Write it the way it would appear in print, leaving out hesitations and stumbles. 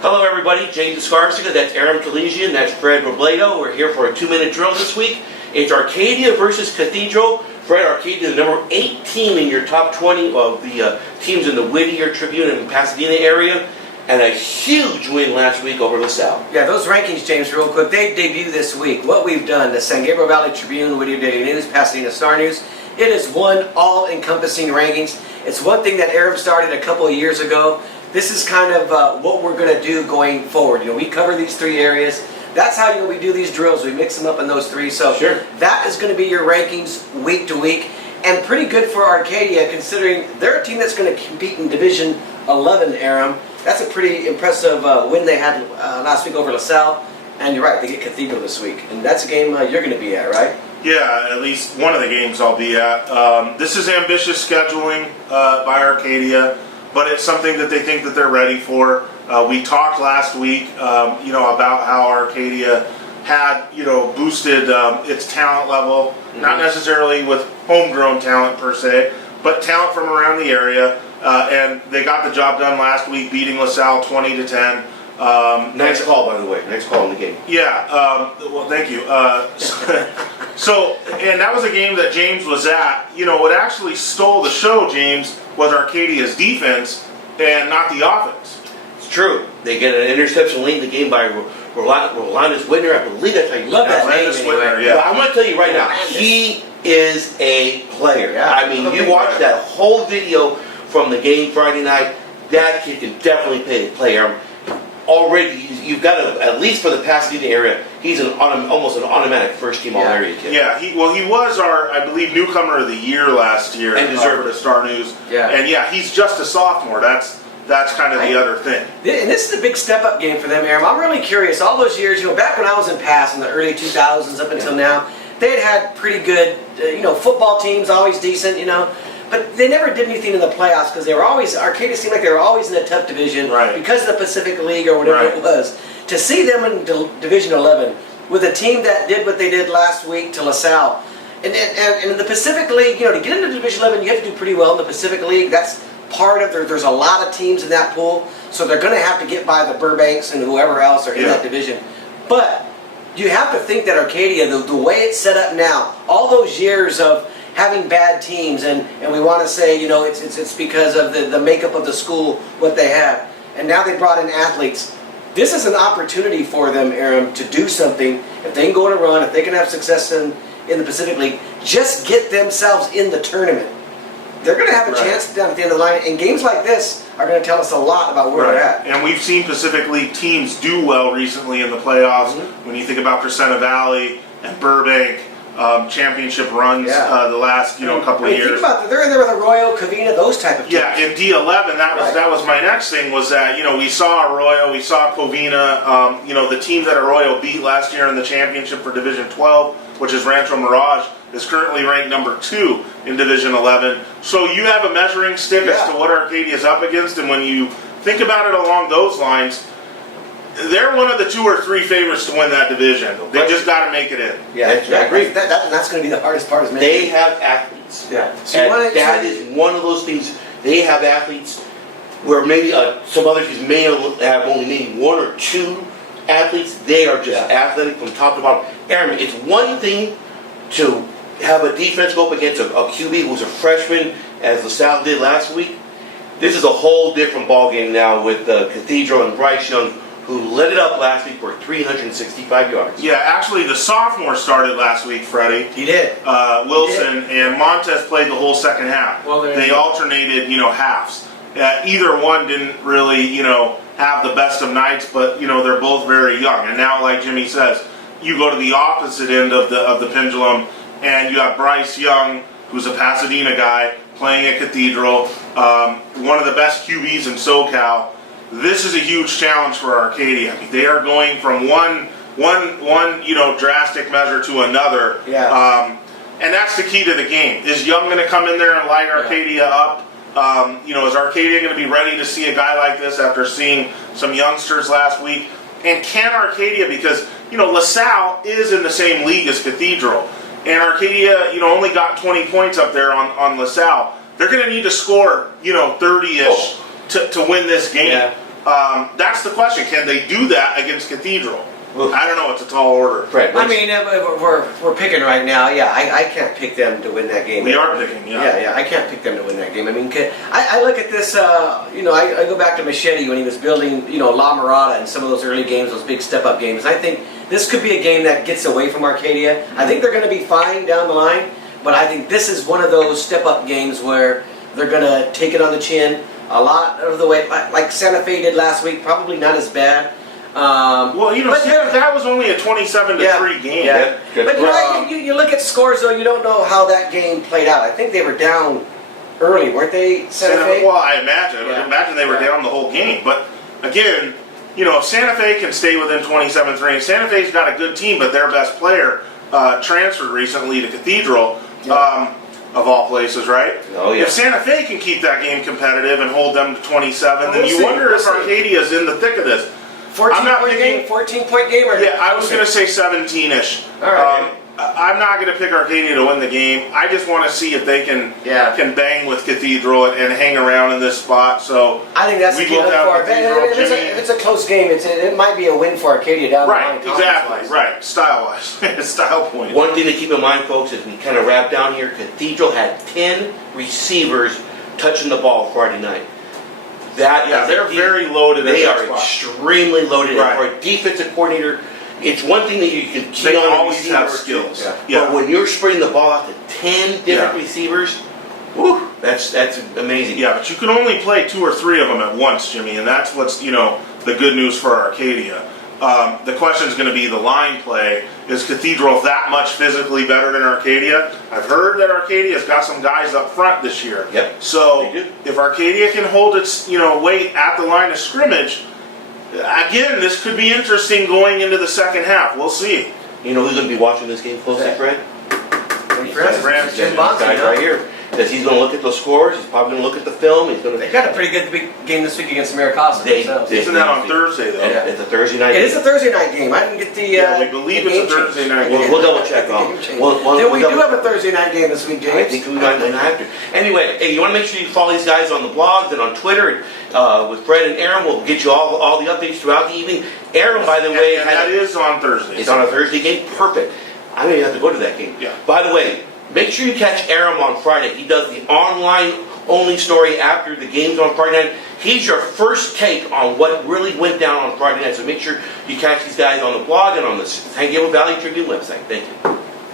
Hello everybody, James Escarcega, that's Aram Tolegian, that's Fred Robledo. We're here for a 2-minute drill this week. It's Arcadia versus Cathedral. Fred, Arcadia is the number 18 in your top 20 of the teams in the Whittier, Tribune, and Pasadena area. And a huge win last week over LaSalle. Yeah, those rankings, James, real quick, they debut this week. What we've done, the San Gabriel Valley Tribune, Whittier Daily News, Pasadena Star News, it is one all-encompassing rankings. It's one thing that Aram started a couple of years ago. This is kind of what we're going to do going forward. We cover these three areas. That's how we do these drills. We mix them up in those three. So sure. That is going to be your rankings week to week. And pretty good for Arcadia considering they're a team that's going to compete in Division 11, Aram. That's a pretty impressive win they had last week over LaSalle. And you're right, they get Cathedral this week. And that's a game you're going to be at, right? Yeah, at least one of the games I'll be at. This is ambitious scheduling by Arcadia, but it's something that they think that they're ready for. We talked last week, about how Arcadia had, boosted its talent level, not necessarily with homegrown talent per se, but talent from around the area. And they got the job done last week, beating LaSalle 20-10. Nice call, by the way. Nice call in the game. Yeah. Well, thank you. And that was a game that James was at. What actually stole the show, James, was Arcadia's defense and not the offense. It's true. They get an interception late in the game by Rolandis Whitner. I believe that's how you love that name. Whitner, yeah. But I'm going to tell you right now, he is a player. Yeah. I mean, you watch that whole video from the game Friday night. That kid can definitely play. Already, you've got to, at least for the Pasadena area, he's almost an automatic first-team All-Area kid. Yeah, he was our, I believe, newcomer of the year last year. And deserved for the Star News. Yeah. And yeah, he's just a sophomore. That's kind of the other thing. And this is a big step-up game for them, Aram. I'm really curious. All those years, back when I was in PASS in the early 2000s up until now, they had pretty good, football teams, always decent, But they never did anything in the playoffs because they were always, Arcadia seemed like they were always in a tough division because of the Pacific League or whatever it was. To see them in Division 11 with a team that did what they did last week to LaSalle, and in the Pacific League, to get into Division 11, you have to do pretty well in the Pacific League. That's part of there's a lot of teams in that pool, so they're going to have to get by the Burbanks and whoever else are in that division. But you have to think that Arcadia, the way it's set up now, all those years of having bad teams, and we want to say, it's because of the makeup of the school, what they have. And now they brought in athletes. This is an opportunity for them, Aram, to do something. If they can go on a run, if they can have success in the Pacific League, just get themselves in the tournament. They're going to have a chance down at the end of the line. And games like this are going to tell us a lot about where they're at. And we've seen Pacific League teams do well recently in the playoffs. When you think about Crescenta Valley and Burbank, championship runs the last couple of years. Think about that. They're in there with Arroyo, Covina, those type of teams. Yeah, in D11, that was my next thing. Was that we saw Arroyo, we saw Covina, the team that Arroyo beat last year in the championship for Division 12, which is Rancho Mirage, is currently ranked number 2 in Division 11. So you have a measuring stick as to what Arcadia is up against, and when you think about it along those lines, they're one of the 2 or 3 favorites to win that division. They just got to make it in. Yeah, I agree. That's going to be the hardest part. They have athletes. Yeah. So that is one of those things. They have athletes where maybe some other teams may have only maybe 1 or 2 athletes. They are just athletic from top to bottom. Aram, it's one thing to have a defense go up against a QB who's a freshman, as LaSalle did last week. This is a whole different ballgame now with Cathedral and Bryce Young, who lit it up last week for 365 yards. Yeah, actually, the sophomore started last week, Freddie. He did. Wilson and Montez played the whole second half. Well, they alternated, halves. Either one didn't really, have the best of nights, but they're both very young. And now, like Jimmy says, you go to the opposite end of the pendulum, and you have Bryce Young, who's a Pasadena guy, playing at Cathedral, one of the best QBs in SoCal. This is a huge challenge for Arcadia. They are going from one drastic measure to another. Yeah. And that's the key to the game. Is Young going to come in there and light Arcadia up? Is Arcadia going to be ready to see a guy like this after seeing some youngsters last week? And can Arcadia, because LaSalle is in the same league as Cathedral, and Arcadia only got 20 points up there on LaSalle. They're going to need to score 30-ish to win this game. That's the question. Can they do that against Cathedral? Well, I don't know. It's a tall order. Fred, I mean, we're picking right now. Yeah, I can't pick them to win that game. We are picking, Yeah, I can't pick them to win that game. I mean, I look at this, I go back to Machete when he was building, La Mirada and some of those early games, those big step-up games. I think this could be a game that gets away from Arcadia. I think they're going to be fine down the line, but I think this is one of those step-up games where they're going to take it on the chin a lot of the way, like Santa Fe did last week, probably not as bad. Well, that was only a 27-3 game. Yeah. Good. But you look at scores though, you don't know how that game played out. I think they were down early, weren't they, Santa Fe? Well, I imagine. Yeah. I imagine they were down the whole game. But again, if Santa Fe can stay within 27-3, Santa Fe's got a good team, but their best player transferred recently to Cathedral, of all places, right? Oh, yeah. If Santa Fe can keep that game competitive and hold them to 27, then you wonder if Arcadia's in the thick of this. 14-point game? Or I was going to say 17-ish. All right. I'm not going to pick Arcadia to win the game. I just want to see if they can bang with Cathedral and hang around in this spot. So I think that's the key to look for. If it's a close game, it might be a win for Arcadia down the line. Right, exactly. Right, style-wise, style point. One thing to keep in mind, folks, as we kind of wrap down here, Cathedral had 10 receivers touching the ball Friday night. They're very loaded. They are extremely loaded. Right. For a defensive coordinator, it's one thing that you can key They on. always have skills. But when you're spreading the ball out to 10 different receivers, whew, that's amazing. Yeah, but you can only play 2 or 3 of them at once, Jimmy, and that's what's the good news for Arcadia. The question is going to be the line play. Is Cathedral that much physically better than Arcadia? I've heard that Arcadia's got some guys up front this year. Yep. So They do. if Arcadia can hold its weight at the line of scrimmage, again, this could be interesting going into the second half. We'll see. You know who's going to be watching this game closely, Fred? Rams. Jim Bonzi, right here. Because he's going to look at those scores. He's probably going to look at the film. He's going to. They got a pretty good game this week against Americasa. Isn't that on Thursday though? Yeah, it's a Thursday night. It is a Thursday night game. I didn't get the. We believe it's a Thursday night game. We'll double check on. We do have a Thursday night game this week, James. I think we might have to. Anyway, hey, you want to make sure you follow these guys on the blogs and on Twitter with Fred and Aram. We'll get you all the updates throughout the evening. Aram, by the way, that is on Thursday. It's on a Thursday game. Perfect. I don't even have to go to that game. Yeah. By the way, make sure you catch Aram on Friday. He does the online-only story after the games on Friday night. He's your first take on what really went down on Friday night. So make sure you catch these guys on the blog and on the San Gabriel Valley Tribune website. Thank you.